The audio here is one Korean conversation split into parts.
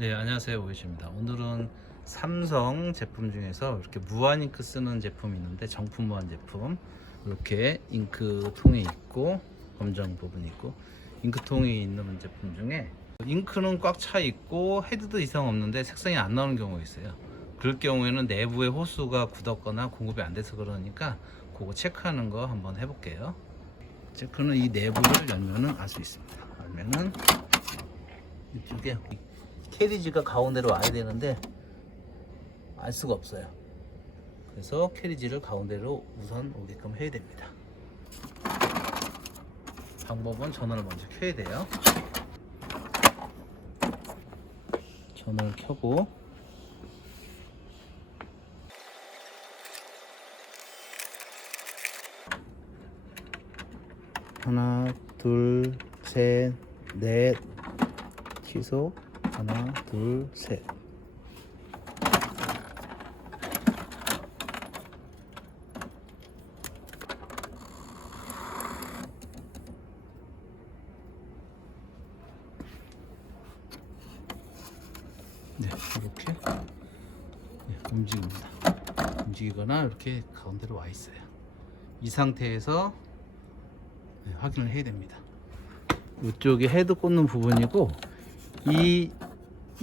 네, 안녕하세요. 오이시입니다. 오늘은 삼성 제품 중에서 이렇게 무한 잉크 쓰는 제품이 있는데 정품 무한 제품 이렇게 잉크 통이 있고 검정 부분이 있고 잉크 통이 있는 제품 중에 잉크는 꽉 차 있고 헤드도 이상 없는데 색상이 안 나오는 경우가 있어요. 그럴 경우에는 내부에 호수가 굳었거나 공급이 안 돼서 그러니까 그거 체크하는 거 한번 해볼게요. 체크는 이 내부를 열면은 알 수 있습니다. 열면은 이쪽에 캐리지가 가운데로 와야 되는데 알 수가 없어요. 그래서 캐리지를 가운데로 우선 오게끔 해야 됩니다. 방법은 전원을 먼저 켜야 돼요. 전원을 켜고 하나, 둘, 셋, 넷, 취소 하나 둘 셋. 네 이렇게. 네, 움직입니다. 움직이거나 이렇게 가운데로 와 있어요. 이 상태에서 네, 확인을 해야 됩니다. 이쪽이 헤드 꽂는 부분이고 이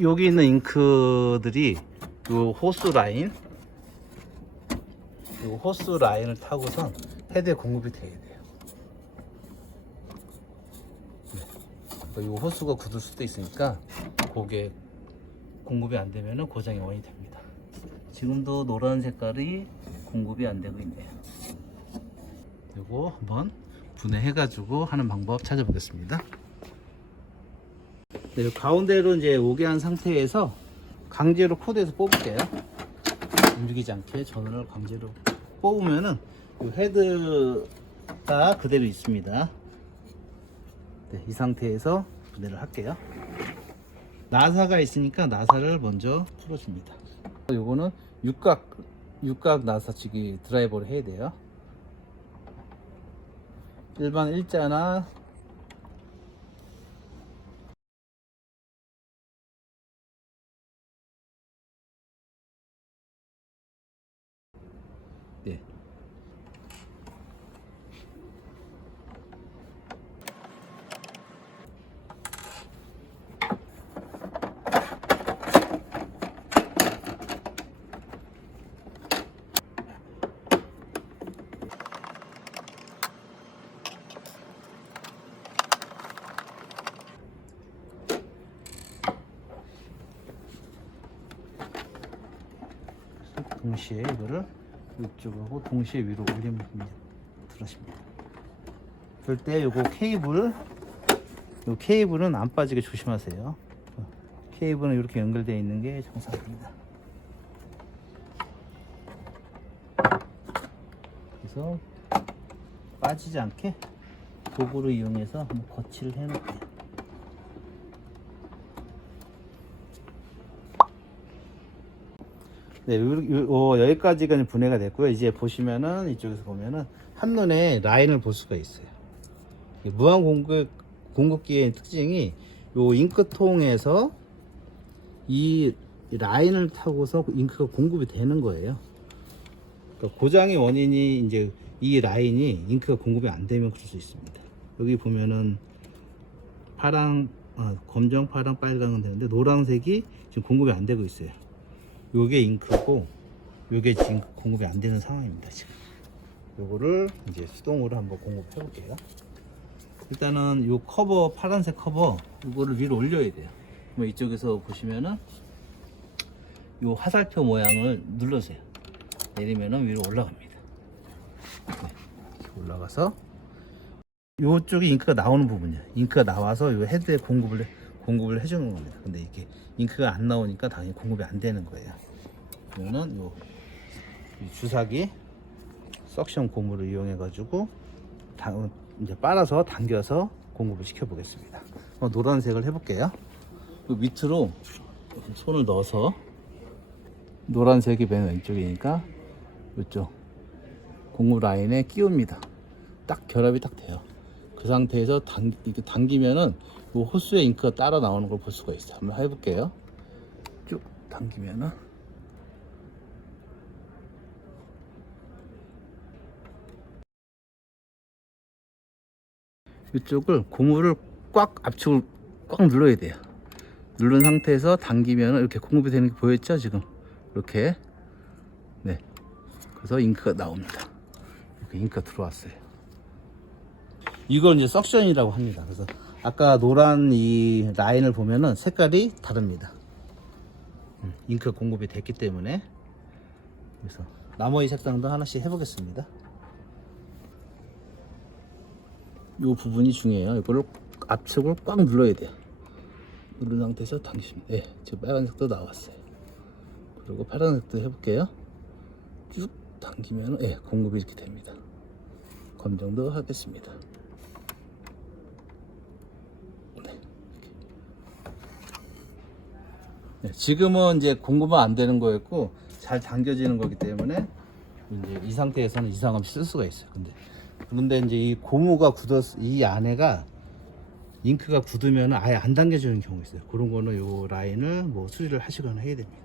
여기 있는 잉크들이 요 호스 라인 요 호스 라인을 타고선 헤드에 공급이 돼야 돼요. 네. 요 호스가 굳을 수도 있으니까 그게 공급이 안 되면 고장의 원인이 됩니다. 지금도 노란 색깔이 공급이 안 되고 있네요. 이거 한번 분해해 가지고 하는 방법 찾아보겠습니다. 네, 가운데로 이제 오게 한 상태에서 강제로 코드에서 뽑을게요. 움직이지 않게 전원을 강제로 뽑으면은 이 헤드가 그대로 있습니다. 네, 이 상태에서 분해를 할게요. 나사가 있으니까 나사를 먼저 풀어줍니다. 요거는 육각 육각 나사치기 드라이버를 해야 돼요. 일반 일자나 네. 동시에 이거를 이쪽하고 동시에 위로 올리면 들어십니다. 그럴 때 요거 케이블 요 케이블은 안 빠지게 조심하세요. 케이블은 이렇게 연결되어 있는 게 정상입니다. 그래서 빠지지 않게 도구를 이용해서 한번 거치를 해 놓을게요. 네, 요, 여기까지가 분해가 됐고요. 이제 보시면은 이쪽에서 보면은 한눈에 라인을 볼 수가 있어요. 이 무한 공급 공급기의 특징이 요 잉크통에서 이 라인을 타고서 잉크가 공급이 되는 거예요. 그러니까 고장의 원인이 이제 이 라인이 잉크가 공급이 안 되면 그럴 수 있습니다. 여기 보면은 파랑, 아, 검정, 파랑, 빨강은 되는데 노란색이 지금 공급이 안 되고 있어요. 요게 잉크고 요게 지금 공급이 안 되는 상황입니다 지금. 요거를 이제 수동으로 한번 공급해 볼게요. 일단은 요 커버 파란색 커버 이거를 위로 올려야 돼요. 그럼 이쪽에서 보시면은 요 화살표 모양을 눌러세요. 내리면은 위로 올라갑니다. 네, 올라가서 요쪽이 잉크가 나오는 부분이에요. 잉크가 나와서 요 헤드에 공급을 해- 공급을 해주는 겁니다. 근데 이게 잉크가 안 나오니까 당연히 공급이 안 되는 거예요. 그러면은 요, 이 주사기 석션 고무를 이용해 가지고 이제 빨아서 당겨서 공급을 시켜 보겠습니다. 어, 노란색을 해볼게요. 그 밑으로 손을 넣어서 노란색이 맨 왼쪽이니까 이쪽 공급 라인에 끼웁니다. 딱 결합이 딱 돼요. 그 상태에서 당, 이렇게 당기면은 요 호수에 잉크가 따라 나오는 걸 볼 수가 있어요. 한번 해볼게요. 당기면은. 이쪽을 고무를 꽉 압축을 꽉 눌러야 돼요. 누른 상태에서 당기면 이렇게 공급이 되는 게 보였죠 지금? 이렇게. 네. 그래서 잉크가 나옵니다. 이렇게 잉크가 들어왔어요. 이걸 이제 석션이라고 합니다. 그래서 아까 노란 이 라인을 보면은 색깔이 다릅니다 음, 잉크 공급이 됐기 때문에 그래서 나머지 색상도 하나씩 해보겠습니다 이 부분이 중요해요 이거를 압축을 꽉 눌러야 돼요 누른 상태에서 당기시면 네, 지금 빨간색도 나왔어요. 그리고 파란색도 해볼게요. 쭉 당기면 예, 공급이 이렇게 됩니다. 검정도 하겠습니다. 네, 이렇게. 네, 지금은 이제 공급은 안 되는 거였고 잘 당겨지는 거기 때문에 이제 이 상태에서는 이상 없이 쓸 수가 있어요. 근데 그런데 이제 이 고무가 굳었 이 안에가 잉크가 굳으면 아예 안 당겨지는 경우가 있어요. 그런 거는 요 라인을 뭐 수리를 하시거나 해야 됩니다.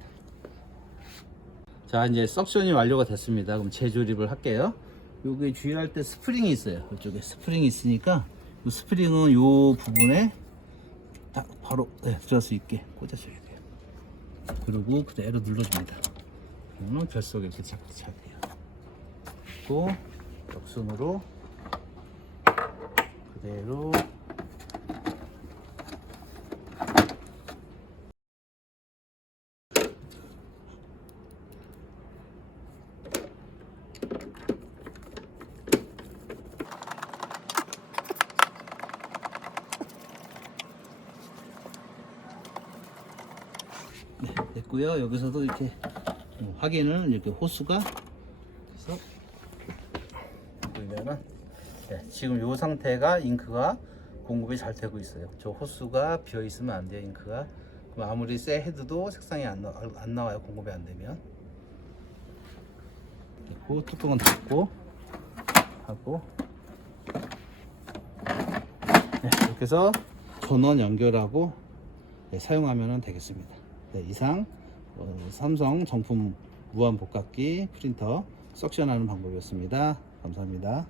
자 이제 석션이 완료가 됐습니다. 그럼 재조립을 할게요. 여기 주의할 때 스프링이 있어요. 이쪽에 스프링이 있으니까 이 스프링은 요 부분에 딱 바로 네, 들어갈 수 있게 꽂아줘야 돼요. 그리고 그대로 눌러줍니다. 그러면 뱃속에 이렇게 잡게 차게요. 그리고 역순으로 그대로 네, 됐고요. 여기서도 이렇게 뭐 확인을 이렇게 호수가 그래서 보면은 네, 지금 이 상태가 잉크가 공급이 잘 되고 있어요. 저 호수가 비어 있으면 안 돼요. 잉크가 그럼 아무리 세 헤드도 색상이 안, 나, 안 나와요. 공급이 안 되면. 그리고 뚜껑은 닫고 하고 네, 이렇게 해서 전원 연결하고 네, 사용하면 되겠습니다. 네, 이상 어, 삼성 정품 무한 복각기 프린터 석션하는 방법이었습니다. 감사합니다.